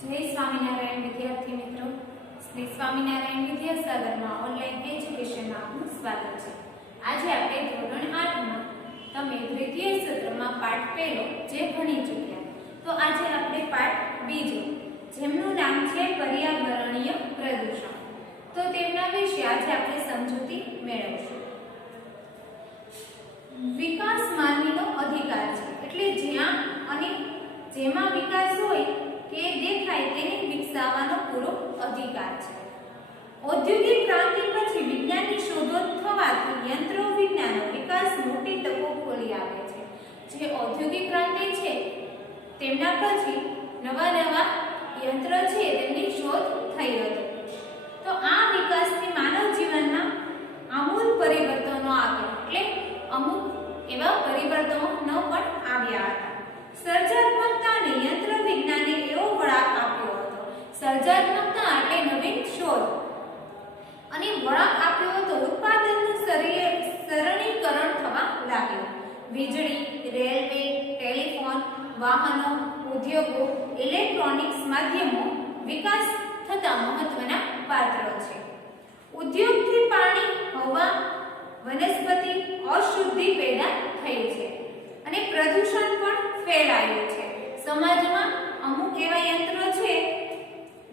જય સ્વામિનારાયણ વિદ્યાર્થી મિત્રો, શ્રી સ્વામિનારાયણ વિદ્યાસાગરમાં ઓનલાઈન એજ્યુકેશનમાં આપનું સ્વાગત છે। આજે આપણે ધોરણ 8માં તમે દ્વિતીય સત્રમાં પાઠ પહેલો જે ભણી ચૂક્યા, તો આજે આપણે પાઠ બીજો જેમનું નામ છે પર્યાવરણીય પ્રદૂષણ, તો તેમના વિશે આજે આપણે સમજૂતી મેળવશું। વિકાસ માનવીનો અધિકાર છે, એટલે જ્યાં અને જેમાં વિકાસ હોય કે દેખાય તેને વિકસાવવાનો પૂરો અધિકાર છે। ઔદ્યોગિક ક્રાંતિ પછી વિજ્ઞાનની શોધો થવાથી યંત્રો વિજ્ઞાનનો વિકાસ મોટી તકો ખોલી આવે છે। જે ઔદ્યોગિક ક્રાંતિ છે તેમના પછી નવા યંત્ર છે તેમની શોધ થઈ હતી, તો આ વિકાસથી માનવ જીવનમાં આમૂલ પરિવર્તનો આવ્યા, એટલે અમુક એવા પરિવર્તનો પણ આવ્યા હતા। સર્જનાત્મકતાને યંત્ર વિજ્ઞાને એવો વળાંક આપ્યો હતો। સર્જનાત્મકતા એટલે નવીન શોધ અને વળાંક આપ્યો હતો ઉત્પાદનનું સરળીકરણ થવા લાગ્યું। વીજળી, રેલવે, ટેલિફોન, વાહનો, ઉદ્યોગો, ઇલેક્ટ્રોનિક્સ માધ્યમો વિકાસ થતા મહત્વના પાત્રો છે। ઉદ્યોગથી પાણી, હવા, વનસ્પતિ અશુદ્ધિ પેદા થઈ છે અને પ્રદૂષણ પણ ફેલાયું છે। સમાજમાં અમુક એવા યંત્રો છે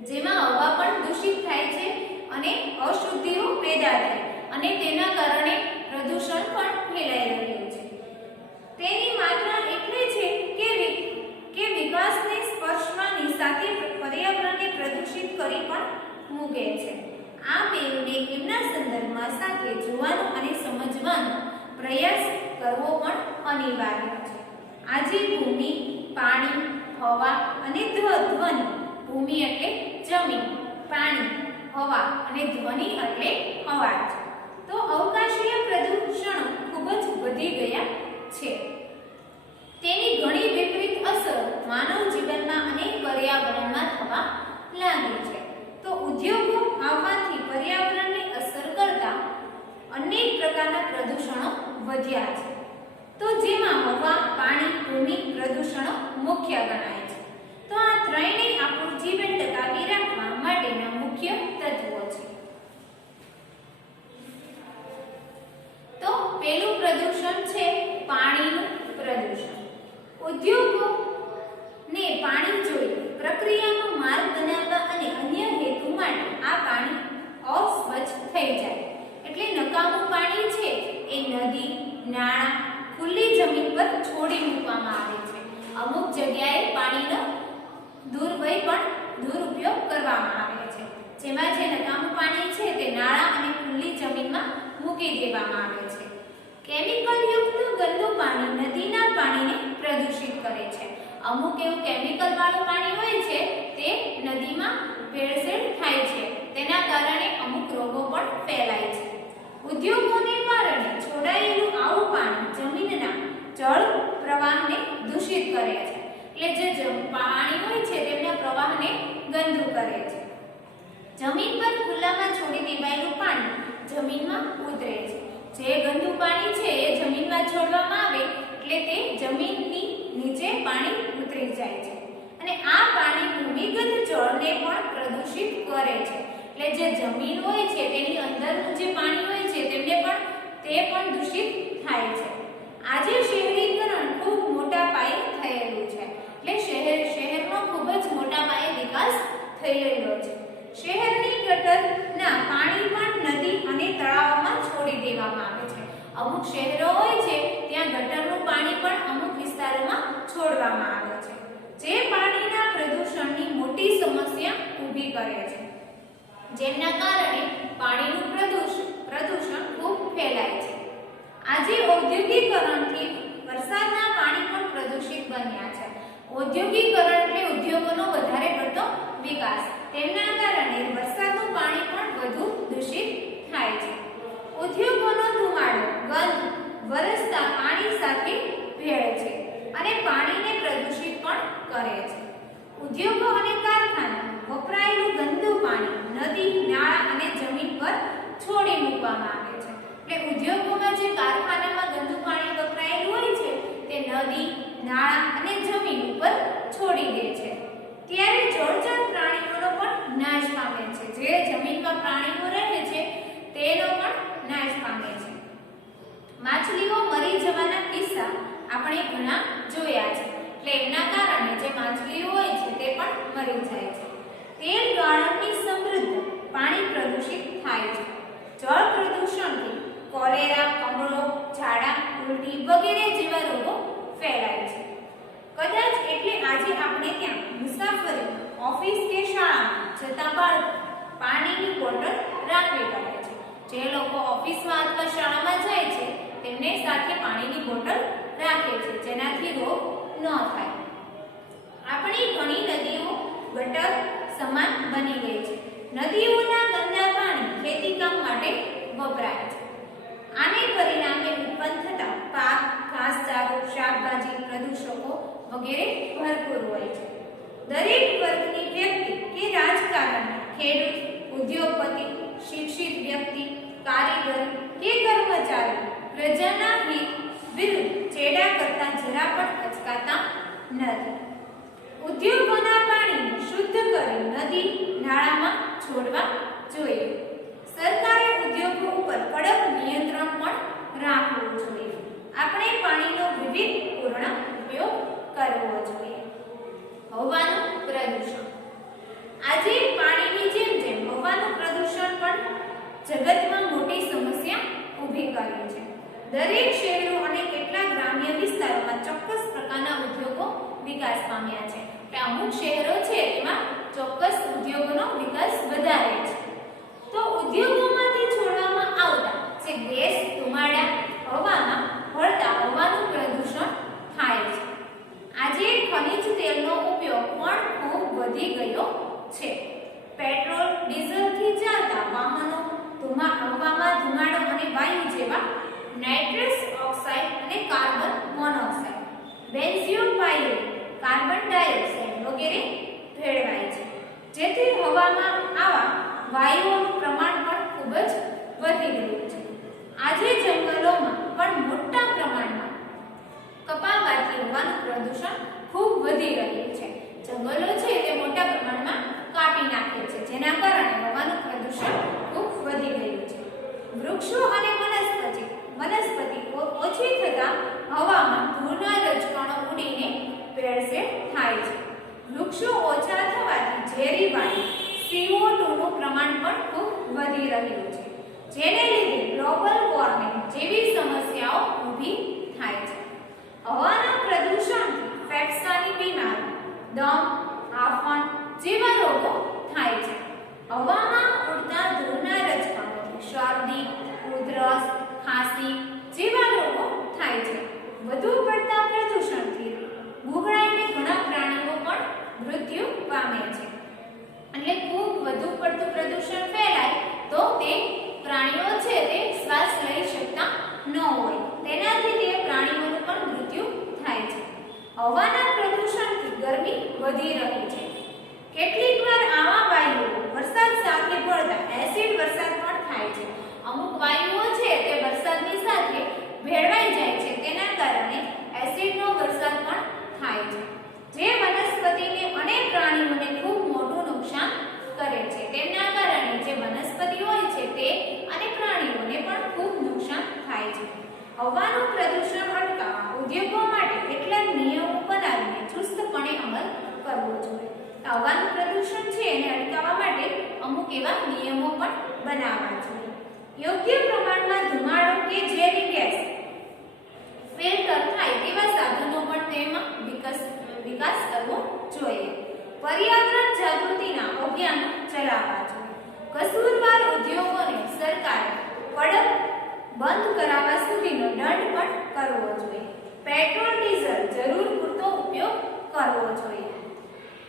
જેમાં હવા પણ દૂષિત થાય છે અને અશુદ્ધિઓ પેદા થાય અને તેના કારણે પ્રદૂષણ પણ ફેલાઈ રહ્યું છે। તેની માત્રા એટલી છે કે વિકાસને સ્પર્શવાની સાથે પર્યાવરણને પ્રદૂષિત કરી પણ મૂકે છે। આ બેને એમના સંદર્ભમાં સાથે જોવાનો અને સમજવાનો પ્રયાસ કરવો પણ અનિવાર્ય છે। આજે ભૂમિ, પાણી, હવા અને ધ્વનિ, ભૂમિ એટલે જમીન, પાણી, હવા અને ધ્વનિ એટલે અવાજ, તો અવકાશીય પ્રદૂષણો ખૂબ જ વધી ગયા છે। તેની ઘણી વિપરીત અસર માનવ જીવનમાં અને પર્યાવરણમાં થવા લાગી છે। તો ઉદ્યોગો આવવાથી પર્યાવરણને અસર કરતા અનેક પ્રકારના પ્રદૂષણો વધ્યા છે, તો જેમાં હવા, પાણી, ભૂમિ પ્રદૂષણો મુખ્ય ગણાય છે। તો આ ત્રણેય આપણું જીવન ટકાવી રાખવા માટેના મુખ્ય તત્વો છે। તો પહેલું પ્રદૂષણ છે પાણીનું પ્રદૂષણ। ઉદ્યોગો ને પાણી જોઈ પ્રક્રિયાનો માર્ગ બનાવવા અને અન્ય હેતુ માટે આ પાણી અસ્વચ્છ થઈ જાય, એટલે નકામું પાણી છે એ નદી, નાળા, ખુલ્લી જમીન પર છોડી મૂકવામાં આવે છે। અમુક જગ્યાએ પાણીનો દુરુપયોગ કરવામાં આવે છે, જેમાં જે નકામું પાણી છે તે નાળા અને ખુલ્લી જમીનમાં મૂકી દેવામાં આવે છે। કેમિકલ યુક્ત ગંદુ પાણી નદીના પાણીને પ્રદૂષિત કરે છે। અમુક એવું કેમિકલ વાળું પાણી હોય છે તે નદીમાં ભેળસેળ થાય છે, તેના કારણે અમુક રોગો પણ ફેલાય છે। ઉદ્યોગોને કારણે છોડાયેલું આવું પાણી જમીનના જળ પ્રવાહને દૂષિત કરે છે, એટલે જે પાણી હોય છે તેમના પ્રવાહને ગંદુ કરે છે। જમીન પર ખુલ્લામાં છોડી દેવાયેલું પાણી જમીનમાં ઉતરે છે। જે ગંદુ પાણી છે એ જમીનમાં છોડવામાં આવે એટલે તે જમીનની નીચે પાણી ઉતરી જાય છે અને આ પાણી ભૂમિગત જળને પણ પ્રદૂષિત કરે છે, એટલે જે જમીન હોય છે તેની અંદરનું જે પાણી હોય છે તે પણ દૂષિત થાય છે। આજે શહેરીકરણ ખૂબ મોટા પાયે થયેલું છે, એટલે શહેરનો ખૂબ જ મોટા પાયે વિકાસ થઈ રહ્યો છે। શહેરની ગટરના પાણી પણ નદી અને તળાવોમાં છોડી દેવામાં આવે છે। અમુક શહેરો હોય છે ત્યાં ગટરનું પાણી પણ અમુક વિસ્તારોમાં છોડવામાં આવે છે, જે પાણીના પ્રદૂષણની મોટી સમસ્યા ઊભી કરે છે, જેના કારણે પાણીનું પ્રદૂષણ ખૂબ ફેલાય છે। આજે ઔદ્યોગિકરણથી વરસાદના પાણી પણ પ્રદૂષિત બન્યા છે। ઔદ્યોગિકરણ એટલે ઉદ્યોગોનો વધારે પડતો વિકાસ, તેના કારણે વરસાદનું પાણી પણ વધુ દૂષિત થાય છે। ઉદ્યોગોનો ધુમાડો ગંધ વરસતા પાણી સાથે ભેળે છે અને પાણીને પ્રદૂષિત પણ કરે છે। ઉદ્યોગો અને કારખાના વપરાયેલું ગંદુ પાણી નદી, નાળા અને જમીન પર છોડી મૂકવામાં આવે છે, એટલે ઉદ્યોગોમાં જે કારખાનામાં ગંદુ પાણી વપરાયેલું હોય છે તે નદી, નાળા અને જમીન ઉપર છોડી દે છે। ત્યારે જળચર પ્રાણીઓનો પણ નાશ પામે છે. જે જમીનમાં પ્રાણીઓ રહે છે તેનો પણ નાશ પામે છે. માછલીઓ મરી જવાના કિસ્સા આપણે ઘણા જોયા છે. એટલે એના કારણે જે માછલીઓ હોય છે તે પણ મરી જાય છે. તેલ ગાળણની સમૃદ્ધ પાણી પ્રદૂષિત થાય છે. જળ પ્રદૂષણથી કોલેરા, કમળો, ઝાડા, ઉલટી વગેરે જેવા રોગો ફેલાય છે. કદાચ એટલે આજે આપણે ત્યાં મુસાફરી, ઓફિસ કે શાળામાં જતા બાળકો પાણીની બોટલ રાખવી પડે છે. જે લોકો ઓફિસમાં અથવા શાળામાં જાય છે તેમને સાથે પાણીની બોટલ રાખે છે જેનાથી રોગ ન થાય. આપણી ઘણી નદીઓ ગટર સમાન બની ગઈ છે. નદીઓના ગંદા પાણી ખેતીકામ માટે વપરાય છે. આને પરિણામે ઉત્પન્ન થતા પાક, ઘાસચારો, શાકભાજી, પ્રદૂષકો વગેરે ભરપૂર હોય છે. દરેક વર્ગની વ્યક્તિ કે રાજકારણી, ખેડૂત, ઉદ્યોગપતિ, શિક્ષિત વ્યક્તિ, કારીગર કે કર્મચારી પ્રજાના હિત વિરુદ્ધ ચેડા કરતા જરા પણ અચકાતા નથી. ઉદ્યોગોના પાણીને શુદ્ધ કરી નદી નાળામાં છોડવા જોઈએ. સરકારે ઉદ્યોગો ઉપર કડક નિયંત્રણ પણ રાખવું જોઈએ. આપણે પાણીનો વિવેકપૂર્ણ ઉપયોગ કરવો જોઈએ. હવાનું પ્રદૂષણ. આજે પાણીની જેમ જેમ હવાનું પ્રદૂષણ પણ જગતમાં મોટી સમસ્યા ઊભી કરી છે. દરેક શહેરો અને કેટલાક ગ્રામ્ય વિસ્તારોમાં ચોક્કસ પ્રકારના ઉદ્યોગો વિકાસ પામ્યા છે. કે અમુક શહેરો છે તેમાં ચોક્કસ ઉદ્યોગોનો વિકાસ વધારે છે. તો ઉદ્યોગોમાંથી છોડવામાં આવતા જે ગેસ, ધુમાડા હવામાં ભળતા હવાનું પ્રદૂષણ થાય છે. આજે ખનિજ તેલનો ઉપયોગ પણ ખૂબ વધી ગયો છે. પેટ્રોલ, ડીઝલથી ચાલતા વાહનો હવામાં ધુમાડો અને વાયુ જેવા નાઇટ્રસ ઓક્સાઇડ અને કાર્બન મોનોક્સાઇડ, બેન્ઝિયમ પાયરેટ, કાર્બન ડાયોક્સાઇડ વગેરે ભેળવાય છે. જેથી હવામાં આવા વાયુઓનું પ્રમાણ પણ ખૂબ જ વધી ગયું છે. આજે જંગલોમાં પણ મોટા પ્રમાણમાં કપાવાથી હવાનું પ્રદૂષણ ખૂબ વધી રહ્યું છે. જંગલો છે તે મોટા પ્રમાણમાં કાપી નાખે છે જેના કારણે હવાનું પ્રદૂષણ ખૂબ વધી ગયું છે. વૃક્ષો અને વનસ્પતિ ઓછી થતા હવામાં ધૂળના રજકણો ઉડીને ભેળસેળ થાય છે. વૃક્ષો ઓછા થવાથી ઝેરી વાયુ CO2 નું પ્રમાણ પણ ખૂબ વધી રહ્યું છે. જેને લીધે ગ્લોબલ વોર્મિંગ જેવી સમસ્યાઓ ઊભી થાય છે. હવાના પ્રદૂષણથી ફેફસાની બીમારી, દમ, હાંફણ જેવા રોગો થાય છે. હવામાં ઉડતા ધૂળના રજકણોથી શરદી, ઉધરસ, ખાંસી જેવા રોગો થાય છે. વધુ પડતા પ્રદૂષણથી ગુંગળાઈને ઘણા પ્રાણીઓ પણ મૃત્યુ પામે છે. એટલે ખૂબ વધુ પડતું પ્રદૂષણ ફેલાય તો તે પ્રાણીઓ છે તે શ્વાસ લઈ શકતા ન હોય તેનાથી તે પ્રાણીઓનું પણ મૃત્યુ થાય છે. હવાના પ્રદૂષણથી ગરમી વધી રહી છે. કેટલીકવાર આવા વાયુઓ વરસાદ સાથે ભળતા એસિડ વરસાદ પણ થાય છે. અમુક વાયુઓ છે તે વરસાદની સાથે ભેળવાઈ જાય છે તેના કારણે એસિડનો વરસાદ પણ થાય છે. જે વનસ્પતિને અને પ્રાણીઓને ખૂબ મોટું નુકસાન કરે છે. તેમના કારણે જે વનસ્પતિ હોય છે તે અને પ્રાણીઓને પણ ખૂબ નુકસાન થાય છે. હવાનું પ્રદૂષણ અટકાવવા ઉદ્યોગો માટે કેટલાક નિયમો બનાવીને ચુસ્તપણે અમલ કરવો જોઈએ. હવાનું પ્રદૂષણ છે એને અટકાવવા માટે અમુક એવા નિયમો પણ બનાવવા જોઈએ. યોગ્ય પ્રમાણમાં ધુમાડો કે ઝેરી ગેસ ફિલ્ટર થાય તેવા સાધનો પણ તેમાં વિકાસ કરવો જોઈએ. પર્યાવરણ જાગૃતિના અભિયાન ચલાવવા જોઈએ. કસૂરવાર ઉદ્યોગોને સરકારે કડક બંધ કરાવવા સુધીનો દંડ પણ કરવો જોઈએ. પેટ્રોલ, ડીઝલ જરૂર પૂરતો ઉપયોગ કરવો જોઈએ.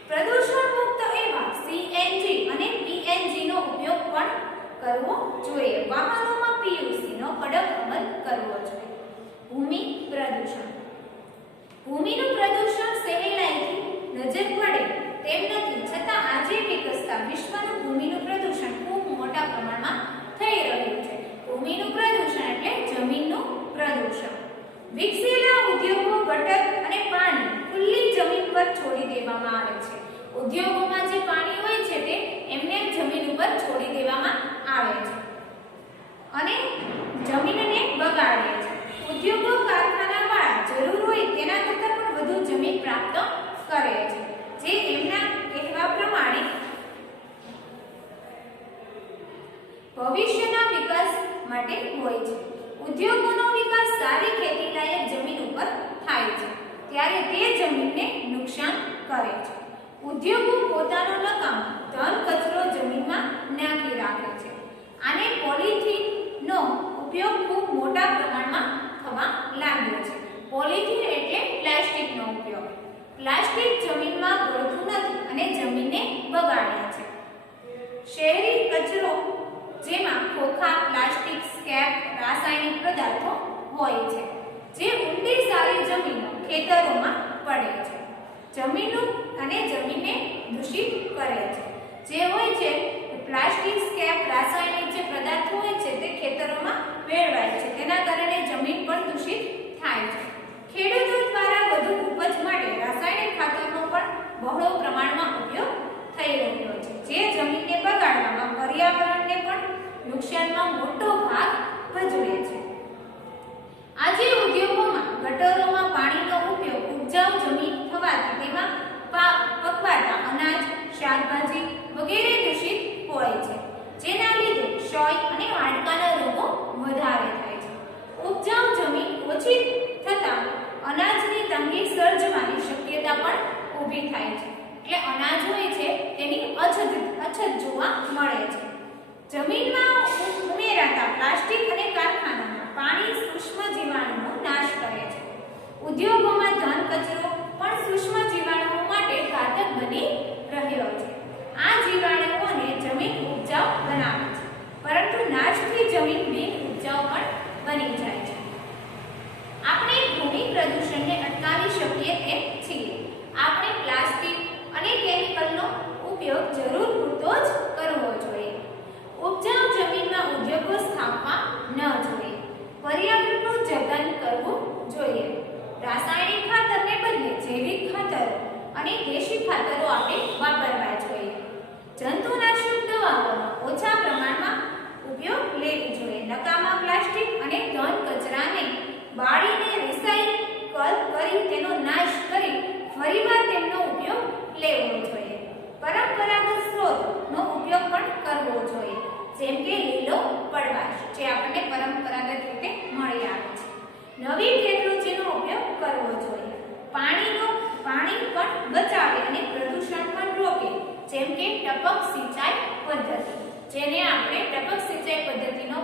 પ્રદૂષણ મુક્ત એવા CNG અને PNG નો ઉપયોગ પણ કરવો જોઈએ. વાહનોમાં PUC નો કડક અમલ કરવો જોઈએ. ભૂમિ પ્રદૂષણ. ભૂમિનું પ્રદૂષણ સહેલાઈથી નજર પડે તેમ નથી છતાં આજે વિકસતા વિશ્વનું ભૂમિનું પ્રદૂષણ ખૂબ મોટા પ્રમાણમાં થઈ રહ્યું છે. ભૂમિનું પ્રદૂષણ એટલે જમીનનું પ્રદૂષણ. વિકસેલા ઉદ્યોગો, ગટર અને પાણી ખુલ્લી જમીન પર છોડી દેવામાં આવે છે. ઉદ્યોગોમાં જે પાણી હોય છે તે એમને જમીન ઉપર છોડી દેવામાં આવે છે અને જમીનને બગાડે છે. ઉદ્યોગો કારખાનાવાળા જરૂર હોય તેના કરતાં પણ વધુ જમીન પ્રાપ્ત કરે છે, જે એમના કહેવા પ્રમાણે ભવિષ્યના વિકાસ માટે હોય છે. ઉદ્યોગોનો વિકાસ સારી ખેતીલાયક જમીન ઉપર થાય છે ત્યારે તે જમીનને નુકસાન કરે છે. ઉદ્યોગો પોતાનો નકામો ધન કચરો જમીનમાં નાખી રાખે છે. આને પોલિથીનનો ઉપયોગ ખૂબ મોટા પ્રમાણમાં થવા લાગ્યો છે. પોલિથીન એટલે પ્લાસ્ટિકનો ઉપયોગ. પ્લાસ્ટિક જમીનમાં ભળતું નથી અને જમીનને બગાડે છે. શહેરી કચરો જેમાં ખોખા, પ્લાસ્ટિક, સ્ક્રેપ, રાસાયણિક પદાર્થો હોય છે, જે ઊંડી સારી જમીનો ખેતરોમાં પડે છે. જમીનનું અને જમીનને દૂષિત કરે છે. જે હોય છે પ્લાસ્ટિક, સ્ક્રેપ, રાસાયણિક જે પદાર્થો હોય છે તે ખેતરોમાં વેડવાય છે. તેના કારણે જમીન પણ દૂષિત થાય છે. ખેડૂતો દ્વારા વધુ ઉપજ માટે રાસાયણિક ખાતરનો પણ બહોળો પ્રમાણમાં ઉપયોગ થઈ રહ્યો છે, જે જમીનને બગાડવામાં પર્યાવરણને પણ નુકસાનમાં મોટો ભાગ ભજવે છે. આજે ઉદ્યોગોમાં ગટરોમાં પાણીનો ઉપયોગ ઉપજાઉ જમીન થવાથી તેમાં પકવાતા અનાજ, શાકભાજી વગેરે દૂષિત હોય છે, જેના લીધે ક્ષય અને હાડકાના રોગો વધારે થાય છે. ઉપજાઉ જમીન ઓછી થતાં અનાજની તંગી સર્જવાની શક્યતા પણ ઊભી થાય છે. એટલે અનાજ હોય છે તેની અછત જોવા મળે છે. જમીનમાં ઉમેરાતા પ્લાસ્ટિક અને કારખાનામાં પાણી સૂક્ષ્મ જીવાણુનો નાશ કરે છે. ઉદ્યોગોમાં ઘન કચરો પણ સૂક્ષ્મ જીવાણુઓ માટે ઘાતક બની રહ્યો છે. આ જીવાણુઓને જમીન ઉપજાઉ બનાવે છે, પરંતુ નાશથી જમીન બિન ઉપજાઉ પણ બની જાય છે. આપણે ભૂમિ પ્રદૂષણને અટકાવી શકીએ તેમ છીએ. આપણે પ્લાસ્ટિક અને કેમિકલનો ઉપયોગ જરૂર પૂરતો જ કરવો જોઈએ. ઉપજાઉ જમીનમાં ઉદ્યોગો સ્થાપવા ન જોઈએ. પર્યાવરણનું જતન કરવું જોઈએ. રાસાયણિક ખાતરને બદલે જૈવિક ખાતરો અને દેશી ખાતરો આપણે વાપરવા જોઈએ. જંતુનાશક દવાઓનો ઓછા પ્રમાણમાં ઉપયોગ લેવો જોઈએ. નકામા પ્લાસ્ટિક અને ઘન કચરાને બાળીને રિસાયકલ કરી તેનો નાશ કરી ફરીવાર તેમનો ઉપયોગ લેવો જોઈએ. પરંપરાગત સ્ત્રોતનો ઉપયોગ પણ કરવો જોઈએ, જેમ કે લીલો પડવાશ જે આપણને પરંપરાગત રીતે મળી આવે છે. નવી ટેકનોલોજીનો ઉપયોગ કરવો જોઈએ. પાણી પણ બચાવે અને પ્રદૂષણ પણ રોકે, જેમ કે ટપક સિંચાઈ પદ્ધતિ, જેને આપણે ટપક સિંચાઈ પદ્ધતિનો